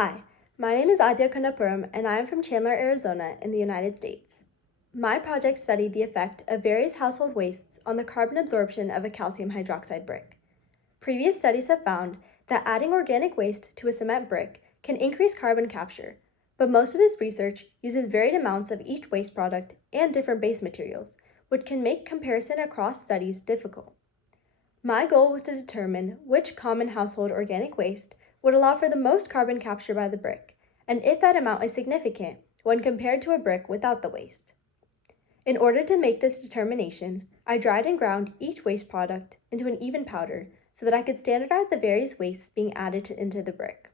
Hi, my name is Aadhya Kondapuram, and I am from Chandler, Arizona in the United States. My project studied the effect of various household wastes on the carbon absorption of a calcium hydroxide brick. Previous studies have found that adding organic waste to a cement brick can increase carbon capture, but most of this research uses varied amounts of each waste product and different base materials, which can make comparison across studies difficult. My goal was to determine which common household organic waste would allow for the most carbon capture by the brick, and if that amount is significant when compared to a brick without the waste. In order to make this determination, I dried and ground each waste product into an even powder so that I could standardize the various wastes being added into the brick.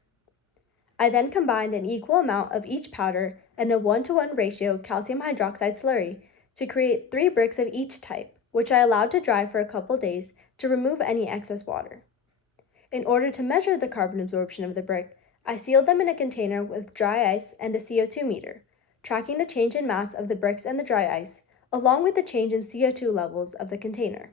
I then combined an equal amount of each powder and a 1-to-1 ratio calcium hydroxide slurry to create 3 bricks of each type, which I allowed to dry for a couple days to remove any excess water. In order to measure the carbon absorption of the brick, I sealed them in a container with dry ice and a CO2 meter, tracking the change in mass of the bricks and the dry ice, along with the change in CO2 levels of the container.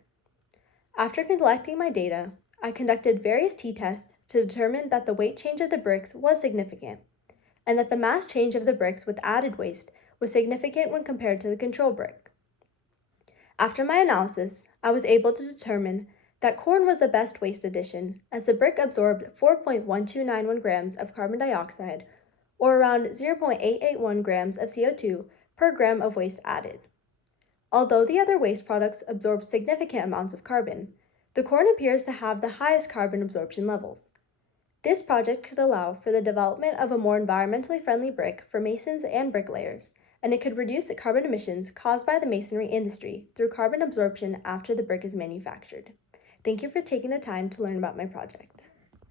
After collecting my data, I conducted various t-tests to determine that the weight change of the bricks was significant, and that the mass change of the bricks with added waste was significant when compared to the control brick. After my analysis, I was able to determine that corn was the best waste addition, as the brick absorbed 4.1291 grams of carbon dioxide, or around 0.881 grams of CO2 per gram of waste added. Although the other waste products absorb significant amounts of carbon, the corn appears to have the highest carbon absorption levels. This project could allow for the development of a more environmentally friendly brick for masons and bricklayers, and it could reduce the carbon emissions caused by the masonry industry through carbon absorption after the brick is manufactured. Thank you for taking the time to learn about my project.